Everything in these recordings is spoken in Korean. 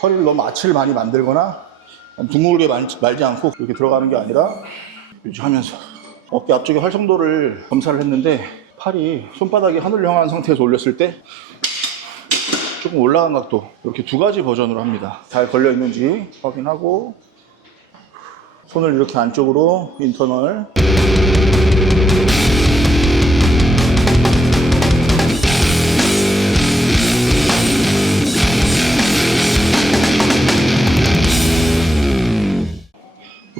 허리를 너무 아치를 많이 만들거나 둥글게 말- 말지 않고 이렇게 들어가는 게 아니라 유지하면서 어깨 앞쪽의 활성도를 검사를 했는데 팔이 손바닥이 하늘을 향한 상태에서 올렸을 때 조금 올라간 각도 이렇게 두 가지 버전으로 합니다. 잘 걸려 있는지 확인하고 손을 이렇게 안쪽으로 인터널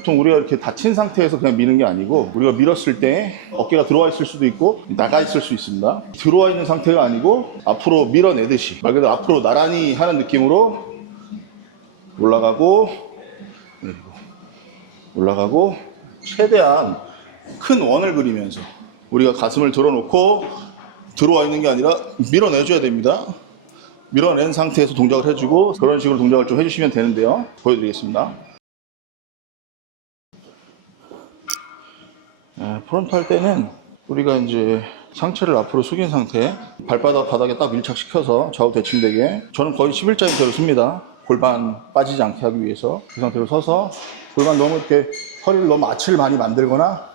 보통 우리가 이렇게 다친 상태에서 그냥 미는 게 아니고 우리가 밀었을 때 어깨가 들어와 있을 수도 있고 나가 있을 수 있습니다. 들어와 있는 상태가 아니고 앞으로 밀어내듯이 말 그대로 앞으로 나란히 하는 느낌으로 올라가고 올라가고 최대한 큰 원을 그리면서 우리가 가슴을 들어놓고 들어와 있는 게 아니라 밀어내줘야 됩니다. 밀어낸 상태에서 동작을 해주고 그런 식으로 동작을 좀 해주시면 되는데요. 보여드리겠습니다. 네, 프론트 할 때는 우리가 이제 상체를 앞으로 숙인 상태, 발바닥 바닥에 딱 밀착시켜서 좌우 대칭되게 저는 거의 11자인대로 씁니다. 골반 빠지지 않게 하기 위해서 그 상태로 서서 골반 너무 이렇게 허리를 너무 아치를 많이 만들거나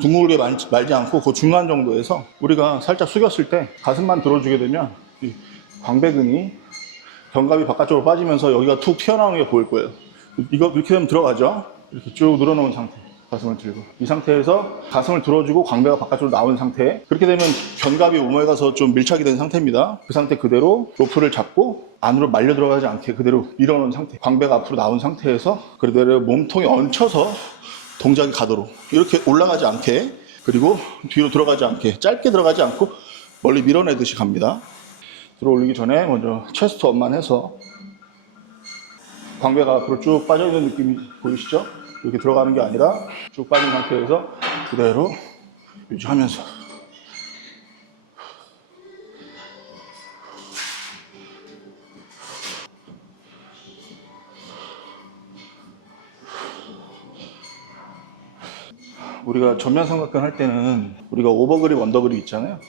둥글게 말지, 말지 않고 그 중간 정도에서 우리가 살짝 숙였을 때 가슴만 들어주게 되면 이 광배근이 견갑이 바깥쪽으로 빠지면서 여기가 툭 튀어나오는 게 보일 거예요. 이거 이렇게 되면 들어가죠. 이렇게 쭉 늘어놓은 상태. 가슴을 들고. 이 상태에서 가슴을 들어주고 광배가 바깥으로 나온 상태. 그렇게 되면 견갑이 몸에 가서 좀 밀착이 된 상태입니다. 그 상태 그대로 로프를 잡고 안으로 말려 들어가지 않게 그대로 밀어놓은 상태. 광배가 앞으로 나온 상태에서 그대로 몸통이 얹혀서 동작이 가도록 이렇게 올라가지 않게 그리고 뒤로 들어가지 않게 짧게 들어가지 않고 멀리 밀어내듯이 갑니다. 들어 올리기 전에 먼저 체스트 업만 해서 광배가 앞으로 쭉 빠져있는 느낌이 보이시죠? 이렇게 들어가는 게 아니라 쭉 빠진 상태에서 그대로 유지하면서 우리가 전면 삼각근 할 때는 우리가 오버그립, 언더그립 있잖아요.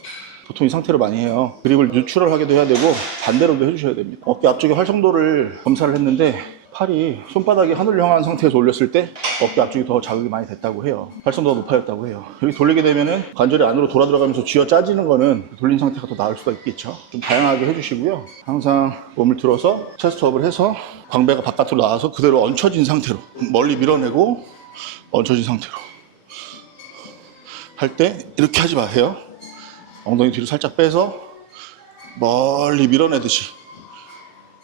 보통 이 상태로 많이 해요. 그립을 뉴트럴 하게도 해야 되고 반대로도 해주셔야 됩니다. 어깨 앞쪽의 활성도를 검사를 했는데 팔이 손바닥이 하늘을 향한 상태에서 올렸을 때 어깨 앞쪽이 더 자극이 많이 됐다고 해요. 활성도가 높아졌다고 해요. 여기 돌리게 되면은 관절이 안으로 돌아 들어가면서 쥐어 짜지는 거는 돌린 상태가 더 나을 수가 있겠죠. 좀 다양하게 해주시고요. 항상 몸을 들어서 체스트업을 해서 광배가 바깥으로 나와서 그대로 얹혀진 상태로 멀리 밀어내고 얹혀진 상태로 할 때 이렇게 하지 마세요. 엉덩이 뒤로 살짝 빼서 멀리 밀어내듯이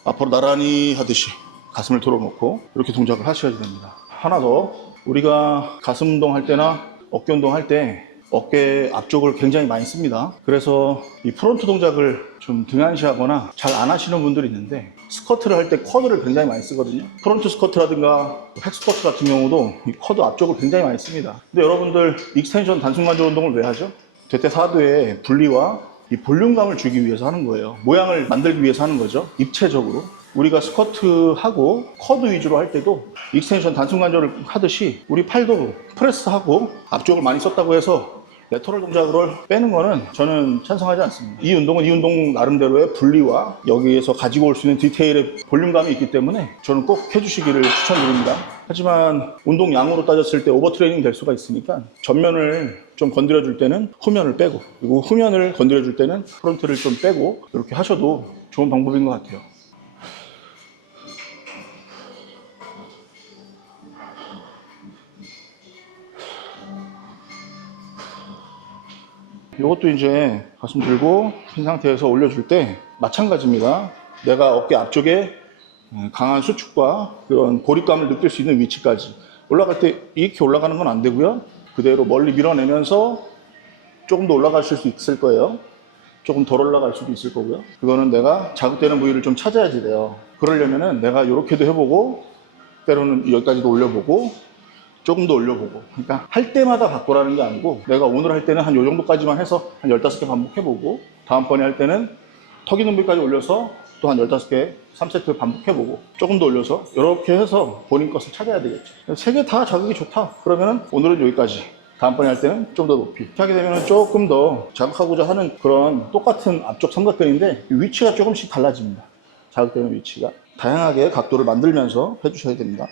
앞으로 나란히 하듯이 가슴을 들어놓고 이렇게 동작을 하셔야 됩니다. 하나 더 우리가 가슴 운동할 때나 어깨 운동할 때 어깨 앞쪽을 굉장히 많이 씁니다. 그래서 이 프론트 동작을 좀 등한시하거나 잘 안 하시는 분들이 있는데 스쿼트를 할 때 쿼드를 굉장히 많이 쓰거든요. 프론트 스쿼트라든가 팩 스쿼트 같은 경우도 이 쿼드 앞쪽을 굉장히 많이 씁니다. 근데 여러분들 익스텐션 단순관절 운동을 왜 하죠? 대퇴사두의 분리와 이 볼륨감을 주기 위해서 하는 거예요. 모양을 만들기 위해서 하는 거죠. 입체적으로. 우리가 스쿼트하고 쿼드 위주로 할 때도 익스텐션 단순관절을 하듯이 우리 팔도 프레스하고 앞쪽을 많이 썼다고 해서 레터럴 동작을 빼는 거는 저는 찬성하지 않습니다. 이 운동은 이 운동 나름대로의 분리와 여기에서 가지고 올 수 있는 디테일의 볼륨감이 있기 때문에 저는 꼭 해주시기를 추천드립니다. 하지만 운동 양으로 따졌을 때 오버트레이닝 될 수가 있으니까 전면을 좀 건드려 줄 때는 후면을 빼고 그리고 후면을 건드려 줄 때는 프론트를 좀 빼고 이렇게 하셔도 좋은 방법인 것 같아요. 이것도 이제 가슴 들고 핀 상태에서 올려줄 때 마찬가지입니다. 내가 어깨 앞쪽에 강한 수축과 그런 고립감을 느낄 수 있는 위치까지 올라갈 때 이렇게 올라가는 건 안 되고요. 그대로 멀리 밀어내면서 조금 더 올라가실 수 있을 거예요. 조금 덜 올라갈 수도 있을 거고요. 그거는 내가 자극되는 부위를 좀 찾아야지 돼요. 그러려면은 내가 이렇게도 해보고 때로는 여기까지도 올려보고 조금 더 올려보고. 그러니까 할 때마다 바꾸라는 게 아니고 내가 오늘 할 때는 한 요 정도까지만 해서 한 15개 반복해보고 다음번에 할 때는 턱 있는 부위까지 올려서 또 한 15개, 3세트 반복해보고 조금 더 올려서 이렇게 해서 본인 것을 찾아야 되겠죠. 세 개 다 자극이 좋다. 그러면은 오늘은 여기까지. 다음번에 할 때는 좀 더 높이. 하게 되면 조금 더 자극하고자 하는 그런 똑같은 앞쪽 삼각근인데 위치가 조금씩 달라집니다. 자극되는 위치가. 다양하게 각도를 만들면서 해주셔야 됩니다.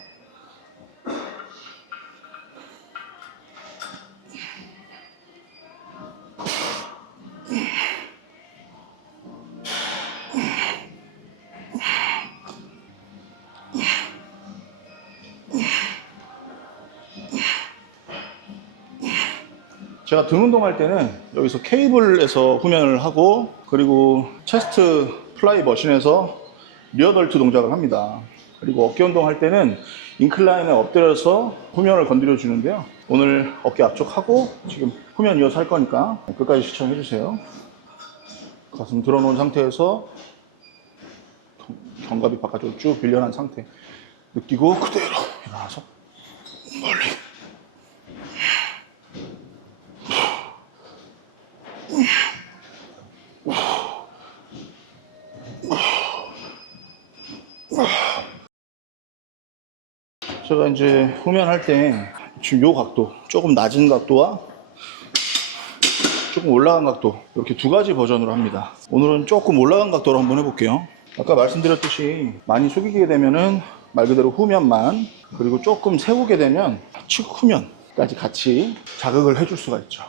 제가 등 운동할 때는 여기서 케이블에서 후면을 하고 그리고 체스트 플라이 머신에서 리어 덜트 동작을 합니다. 그리고 어깨 운동할 때는 인클라인에 엎드려서 후면을 건드려 주는데요. 오늘 어깨 앞쪽 하고 지금 후면 이어서 할 거니까 끝까지 시청해 주세요. 가슴 들어놓은 상태에서 경- 견갑이 바깥으로 쭉 빌려난 상태 느끼고 그대로 일어나서 멀리 제가 이제 후면 할 때 지금 요 각도 조금 낮은 각도와 조금 올라간 각도 이렇게 두 가지 버전으로 합니다. 오늘은 조금 올라간 각도로 한번 해볼게요. 아까 말씀드렸듯이 많이 숙이게 되면은 말 그대로 후면만 그리고 조금 세우게 되면 측 후면까지 같이 자극을 해줄 수가 있죠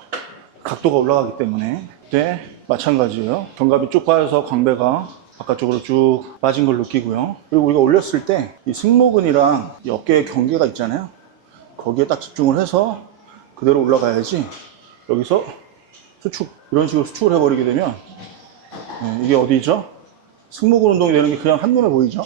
각도가 올라가기 때문에 네 마찬가지예요 견갑이 쭉 빠져서 광배가 바깥쪽으로 쭉 빠진 걸 느끼고요 그리고 우리가 올렸을 때 이 승모근이랑 이 어깨의 경계가 있잖아요 거기에 딱 집중을 해서 그대로 올라가야지 여기서 수축 이런 식으로 수축을 해버리게 되면 네, 이게 어디죠? 승모근 운동이 되는 게 그냥 한눈에 보이죠?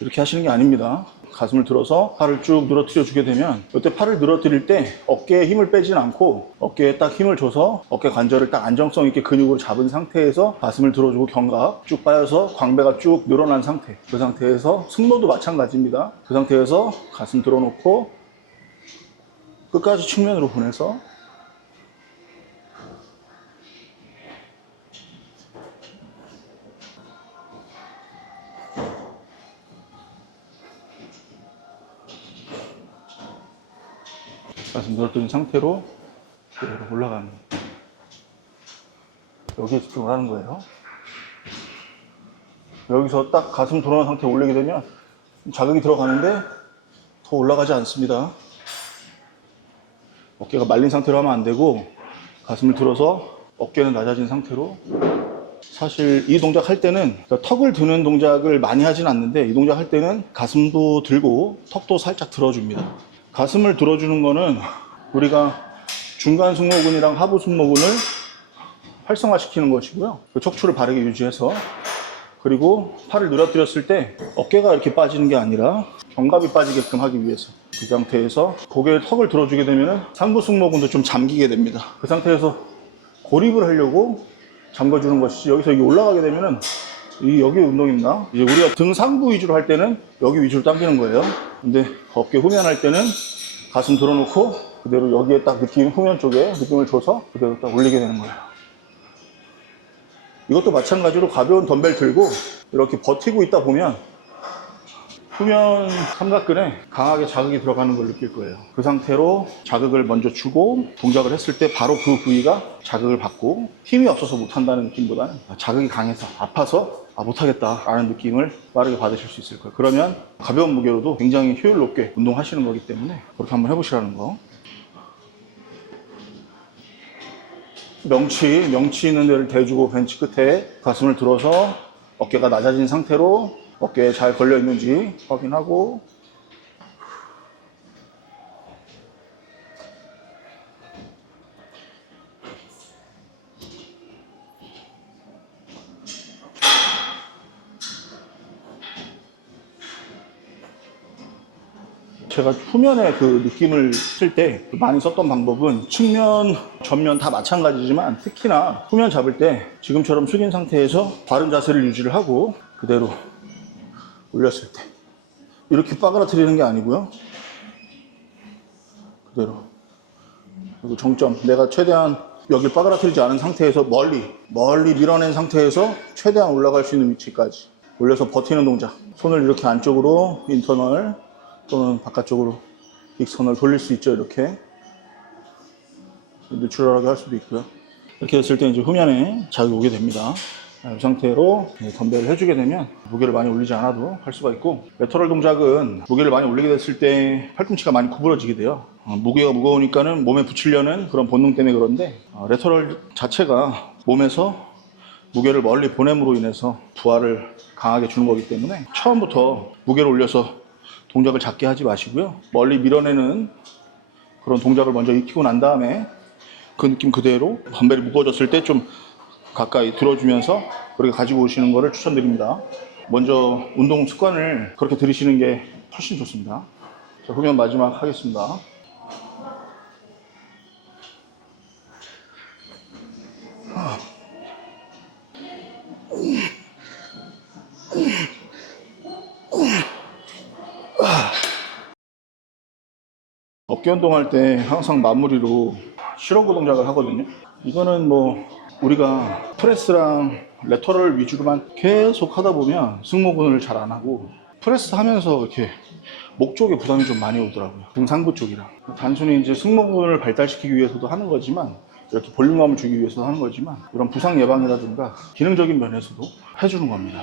이렇게 하시는 게 아닙니다. 가슴을 들어서 팔을 쭉 늘어뜨려 주게 되면 이때 팔을 늘어뜨릴 때 어깨에 힘을 빼진 않고 어깨에 딱 힘을 줘서 어깨 관절을 딱 안정성 있게 근육으로 잡은 상태에서 가슴을 들어주고 견갑 쭉 빠져서 광배가 쭉 늘어난 상태 그 상태에서 승모도 마찬가지입니다. 그 상태에서 가슴 들어놓고 끝까지 측면으로 보내서 가슴 늘어뜨린 상태로 올라가는 여기에 집중을 하는 거예요. 여기서 딱 가슴 돌아온 상태 올리게 되면 자극이 들어가는데 더 올라가지 않습니다. 어깨가 말린 상태로 하면 안 되고 가슴을 들어서 어깨는 낮아진 상태로 사실 이 동작 할 때는 그러니까 턱을 드는 동작을 많이 하진 않는데 이 동작 할 때는 가슴도 들고 턱도 살짝 들어줍니다. 가슴을 들어주는 거는 우리가 중간 승모근이랑 하부 승모근을 활성화시키는 것이고요. 그 척추를 바르게 유지해서 그리고 팔을 늘어뜨렸을 때 어깨가 이렇게 빠지는 게 아니라 견갑이 빠지게끔 하기 위해서 그 상태에서 고개에 턱을 들어주게 되면 상부 승모근도 좀 잠기게 됩니다. 그 상태에서 고립을 하려고 잠궈주는 것이지 여기서 이게 올라가게 되면은 이 여기 운동입니다. 이제 우리가 등 상부 위주로 할 때는 여기 위주로 당기는 거예요. 근데 어깨 후면 할 때는 가슴 들어놓고 그대로 여기에 딱 느낌 후면 쪽에 느낌을 줘서 그대로 딱 올리게 되는 거예요. 이것도 마찬가지로 가벼운 덤벨 들고 이렇게 버티고 있다 보면 후면 삼각근에 강하게 자극이 들어가는 걸 느낄 거예요. 그 상태로 자극을 먼저 주고 동작을 했을 때 바로 그 부위가 자극을 받고 힘이 없어서 못한다는 느낌보다는 자극이 강해서 아파서 아 못하겠다 라는 느낌을 빠르게 받으실 수 있을 거예요. 그러면 가벼운 무게로도 굉장히 효율 높게 운동하시는 거기 때문에 그렇게 한번 해보시라는 거. 명치, 명치 있는 데를 대주고 벤치 끝에 가슴을 들어서 어깨가 낮아진 상태로 어깨에 잘 걸려 있는지 확인하고. 제가 후면에 그 느낌을 쓸 때 많이 썼던 방법은 측면, 전면 다 마찬가지지만 특히나 후면 잡을 때 지금처럼 숙인 상태에서 바른 자세를 유지를 하고 그대로 올렸을 때. 이렇게 빠그라뜨리는 게 아니고요. 그대로. 그리고 정점. 내가 최대한 여기 빠그라뜨리지 않은 상태에서 멀리 멀리 밀어낸 상태에서 최대한 올라갈 수 있는 위치까지. 올려서 버티는 동작. 손을 이렇게 안쪽으로 인터널 또는 바깥쪽으로 익선을 돌릴 수 있죠 이렇게. 내추럴하게 할 수도 있고요. 이렇게 했을 때 이제 후면에 자극이 오게 됩니다 이 상태로 덤벨을 해주게 되면 무게를 많이 올리지 않아도 할 수가 있고 레터럴 동작은 무게를 많이 올리게 됐을 때 팔꿈치가 많이 구부러지게 돼요. 어, 무게가 무거우니까는 몸에 붙이려는 그런 본능 때문에 그런데 어, 레터럴 자체가 몸에서 무게를 멀리 보냄으로 인해서 부하를 강하게 주는 거기 때문에 처음부터 무게를 올려서 동작을 작게 하지 마시고요. 멀리 밀어내는 그런 동작을 먼저 익히고 난 다음에 그 느낌 그대로 덤벨이 무거워졌을 때 좀 가까이 들어주면서 그렇게 가지고 오시는 것을 추천드립니다. 먼저 운동 습관을 그렇게 들이시는 게 훨씬 좋습니다. 자, 후면 마지막 하겠습니다. 어깨 운동할 때 항상 마무리로 실어고 동작을 하거든요. 이거는 뭐 우리가 프레스랑 레터럴 위주로만 계속 하다 보면 승모근을 잘 안 하고 프레스 하면서 이렇게 목 쪽에 부담이 좀 많이 오더라고요. 등상부 쪽이랑. 단순히 이제 승모근을 발달시키기 위해서도 하는 거지만 이렇게 볼륨감을 주기 위해서 하는 거지만 이런 부상 예방이라든가 기능적인 면에서도 해주는 겁니다.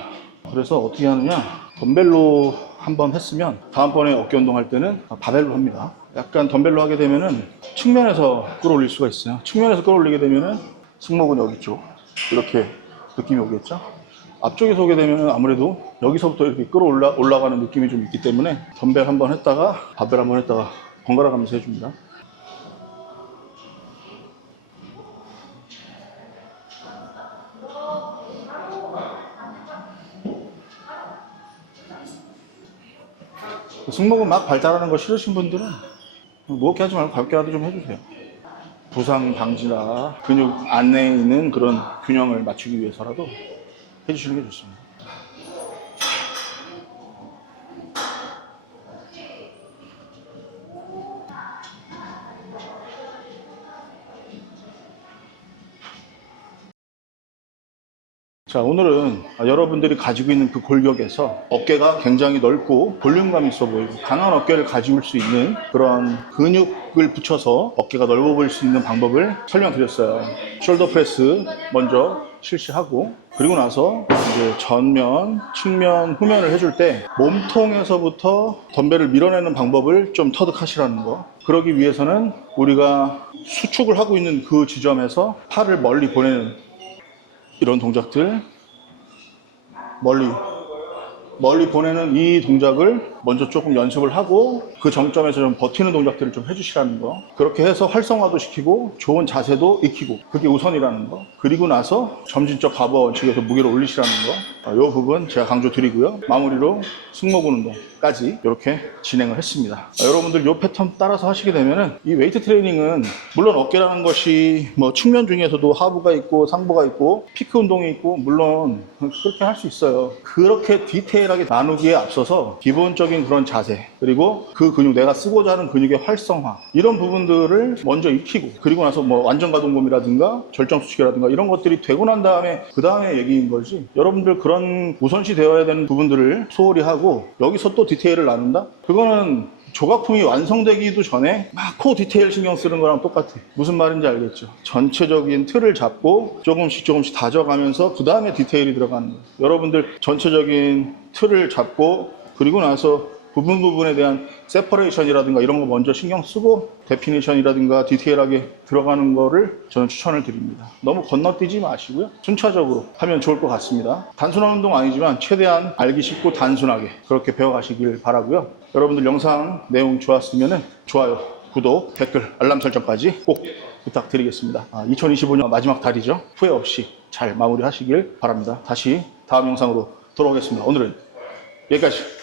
그래서 어떻게 하느냐 덤벨로 한번 했으면 다음번에 어깨 운동할 때는 바벨로 합니다. 약간 덤벨로 하게 되면은 측면에서 끌어올릴 수가 있어요. 측면에서 끌어올리게 되면은 승모근 여기 쪽 이렇게 느낌이 오겠죠. 앞쪽에서 오게 되면 아무래도 여기서부터 이렇게 끌어올라 올라가는 느낌이 좀 있기 때문에 덤벨 한번 했다가 바벨 한번 했다가 번갈아 가면서 해줍니다. 승모근 막 발달하는 거 싫으신 분들은 무겁게 하지 말고 가볍게라도 좀 해주세요. 부상 방지나 근육 안에 있는 그런 균형을 맞추기 위해서라도 해주시는 게 좋습니다. 자, 오늘은 여러분들이 가지고 있는 그 골격에서 어깨가 굉장히 넓고 볼륨감 있어 보이고 강한 어깨를 가지고 수 있는 그런 근육을 붙여서 어깨가 넓어 보일 수 있는 방법을 설명드렸어요. 숄더 프레스 먼저 실시하고 그리고 나서 이제 전면, 측면, 후면을 해줄 때 몸통에서부터 덤벨을 밀어내는 방법을 좀 터득하시라는 거. 그러기 위해서는 우리가 수축을 하고 있는 그 지점에서 팔을 멀리 보내는 이런 동작들 멀리 멀리 보내는 이 동작을 먼저 조금 연습을 하고 그 정점에서 좀 버티는 동작들을 좀 해주시라는 거. 그렇게 해서 활성화도 시키고 좋은 자세도 익히고 그게 우선이라는 거. 그리고 나서 점진적 가버 원칙에서 무게를 올리시라는 거이 부분 제가 강조 드리고요. 마무리로 승모근 운동까지 이렇게 진행을 했습니다. 아, 여러분들 이 패턴 따라서 하시게 되면은 이 웨이트 트레이닝은 물론 어깨라는 것이 뭐 측면 중에서도 하부가 있고 상부가 있고 피크 운동이 있고 물론 그렇게 할 수 있어요. 그렇게 디테일하게 나누기에 앞서서 기본적인 그런 자세 그리고 그 근육 내가 쓰고자 하는 근육의 활성화 이런 부분들을 먼저 익히고 그리고 나서 뭐 완전 가동범이라든가 절정 수축이라든가 이런 것들이 되고 난 다음에 그 다음에 얘기인 거지 여러분들 그런 우선시 되어야 되는 부분들을 소홀히 하고 여기서 또 디테일을 나눈다 그거는 조각품이 완성되기도 전에 막 코 디테일 신경 쓰는 거랑 똑같아. 무슨 말인지 알겠죠? 전체적인 틀을 잡고 조금씩 조금씩 다져가면서 그 다음에 디테일이 들어가는 거예요. 여러분들 전체적인 틀을 잡고 그리고 나서 부분 부분에 대한 세퍼레이션이라든가 이런 거 먼저 신경 쓰고 데피니션이라든가 디테일하게 들어가는 거를 저는 추천을 드립니다. 너무 건너뛰지 마시고요. 순차적으로 하면 좋을 것 같습니다. 단순한 운동 아니지만 최대한 알기 쉽고 단순하게 그렇게 배워가시길 바라고요. 여러분들 영상 내용 좋았으면 좋아요, 구독, 댓글, 알람 설정까지 꼭 부탁드리겠습니다. 2025년 마지막 달이죠. 후회 없이 잘 마무리하시길 바랍니다. 다시 다음 영상으로 돌아오겠습니다. 오늘은 여기까지.